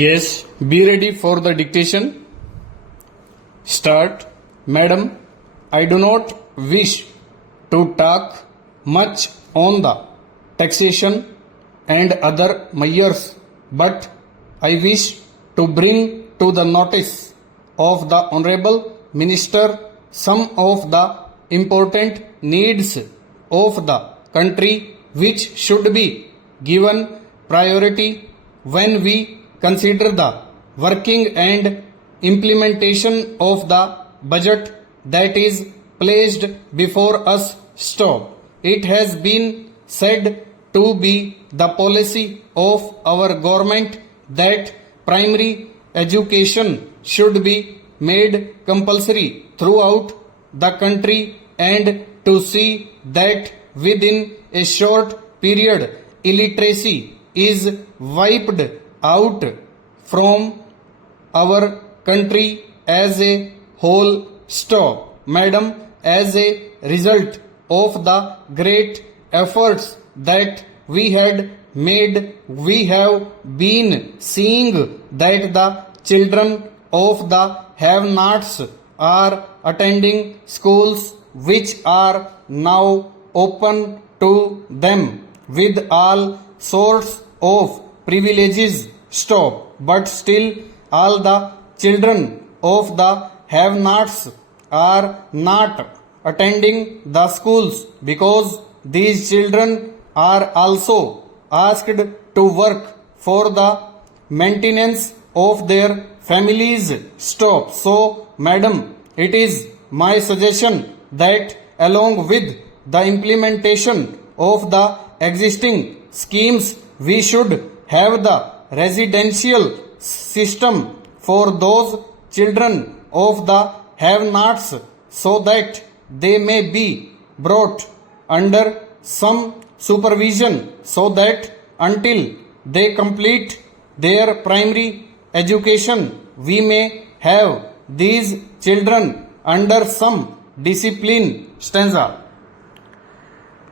Yes, be ready for the dictation. Start. Madam, I do not wish to talk much on the taxation and other measures, but I wish to bring to the notice of the Honorable Minister some of the important needs of the country which should be given priority when we consider the working and implementation of the budget that is placed before us. Stop. It has been said to be the policy of our government that primary education should be made compulsory throughout the country and to see that within a short period illiteracy is wiped out from our country as a whole. Stop. Madam, as a result of the great efforts that we had made, we have been seeing that the children of the have-nots are attending schools which are now open to them with all sorts of privileges. Stop. But still all the children of the have-nots are not attending the schools because these children are also asked to work for the maintenance of their families. Stop. So, madam, it is my suggestion that along with the implementation of the existing schemes, we should have the residential system for those children of the have-nots so that they may be brought under some supervision so that until they complete their primary education, we may have these children under some discipline. Stanza.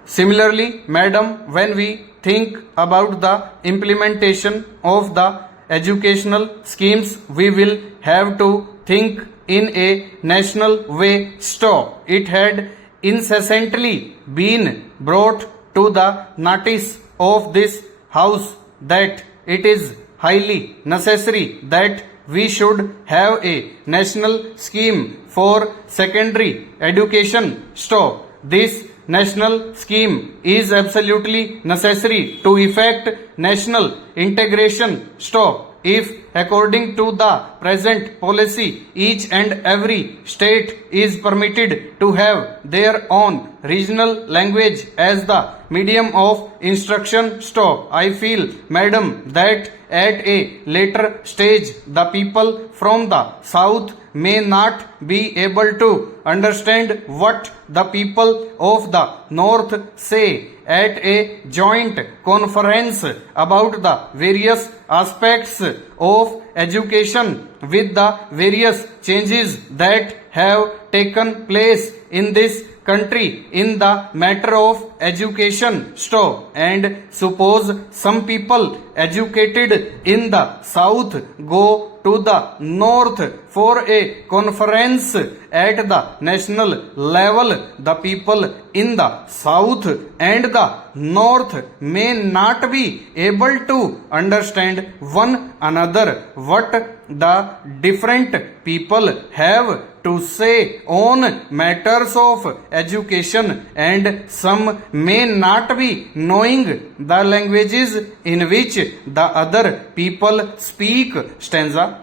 Similarly, madam, when we think about the implementation of the educational schemes, we will have to think in a national way. Stop. It had incessantly been brought to the notice of this house that it is highly necessary that we should have a national scheme for secondary education. Stop. This national scheme is absolutely necessary to effect national integration. Stop. If according to the present policy each and every state is permitted to have their own regional language as the medium of instruction. Stop. I feel, madam, that at a later stage the people from the south may not be able to understand what the people of the north say at a joint conference about the various aspects of education with the various changes that have taken place in this country in the matter of education. Stop. And suppose some people educated in the south go to the north for a conference at the national level. The people in the south and the north may not be able to understand one another what the different people have to say on matters of education, and some may not be knowing the languages in which the other people speak. Stanza.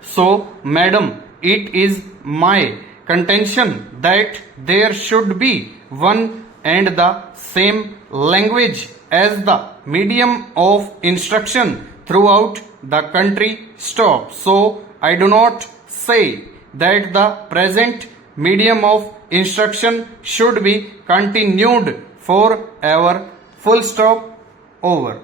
So, madam, it is my contention that there should be one and the same language as the medium of instruction throughout the country. Stop. So, I do not say that the present medium of instruction should be continued forever. Full stop. Over.